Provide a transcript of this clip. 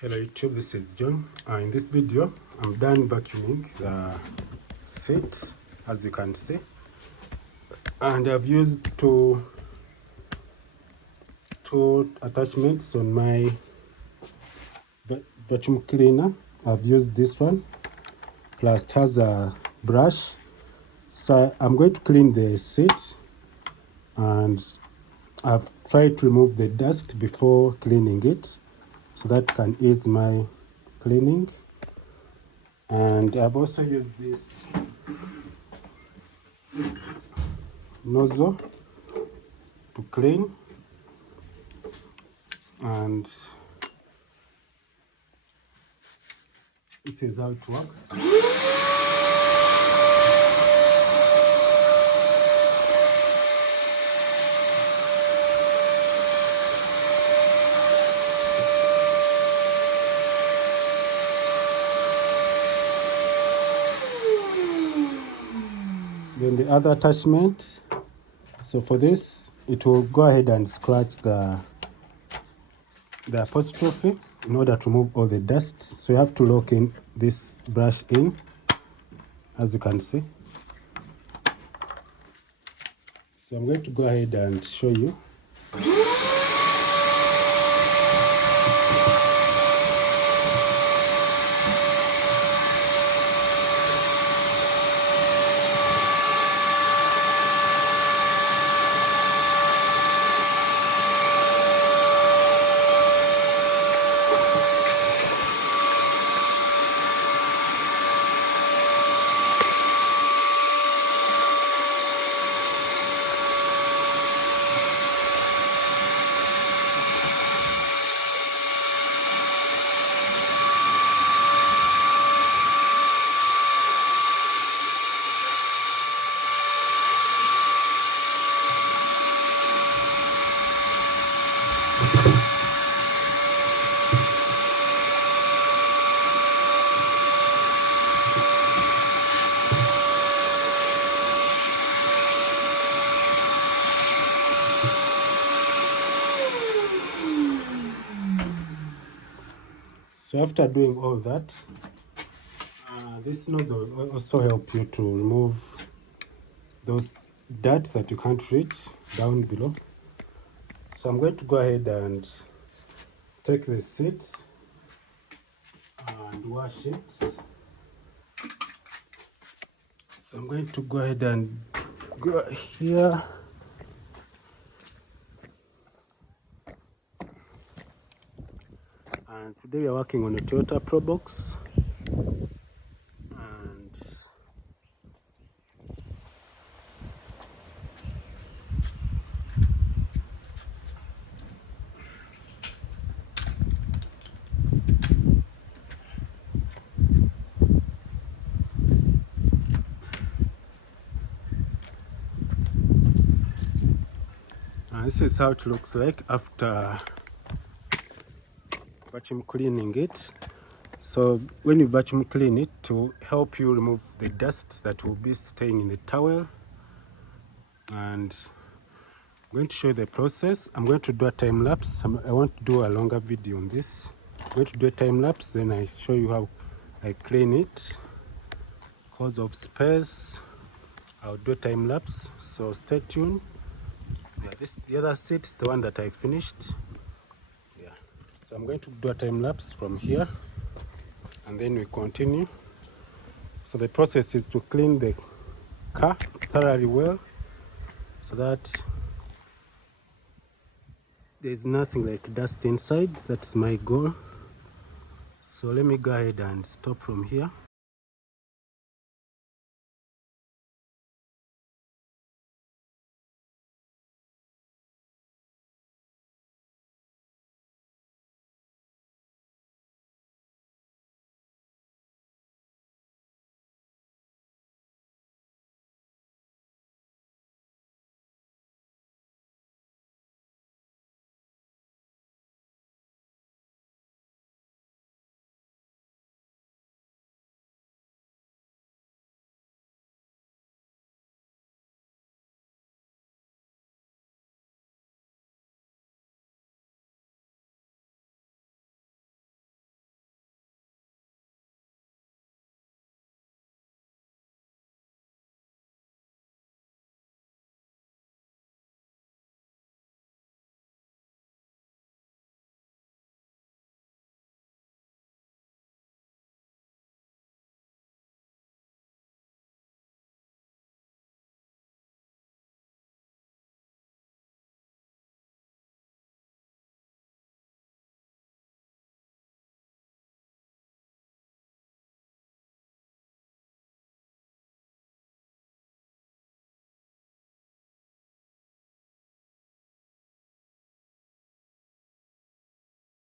Hello YouTube, this is John. In this video, I'm done vacuuming the seat, as you can see, and I've used two attachments on my vacuum cleaner. I've used this one, plus it has a brush. So I'm going to clean the seat, and I've tried to remove the dust before cleaning it, so that can ease my cleaning. And I've also used this nozzle to clean, and this is how it works. Then the other attachment, so for this, it will go ahead and scratch the apostrophe in order to remove all the dust. So you have to lock in this brush in, as you can see. So I'm going to go ahead and show you. So after doing all that, this nozzle will also help you to remove those dirt that you can't reach down below. So I'm going to go ahead and take the seat and wash it. So I'm going to go ahead and go here. And today we are working on a Toyota Pro Box. And this is how it looks like after vacuum cleaning it. So when you vacuum clean it, to help you remove the dust that will be staying in the towel. And I'm going to show you the process. I'm going to do a time lapse. I want to do a longer video on this. I'm going to do a time lapse, then I show you how I clean it. Because of space, I'll do a time lapse, so stay tuned. Yeah, the other seat is the one that I finished. Yeah, so I'm going to do a time lapse from here, and then we continue. So the process is to clean the car thoroughly well, so that there's nothing like dust inside. That's my goal. So let me go ahead and stop from here.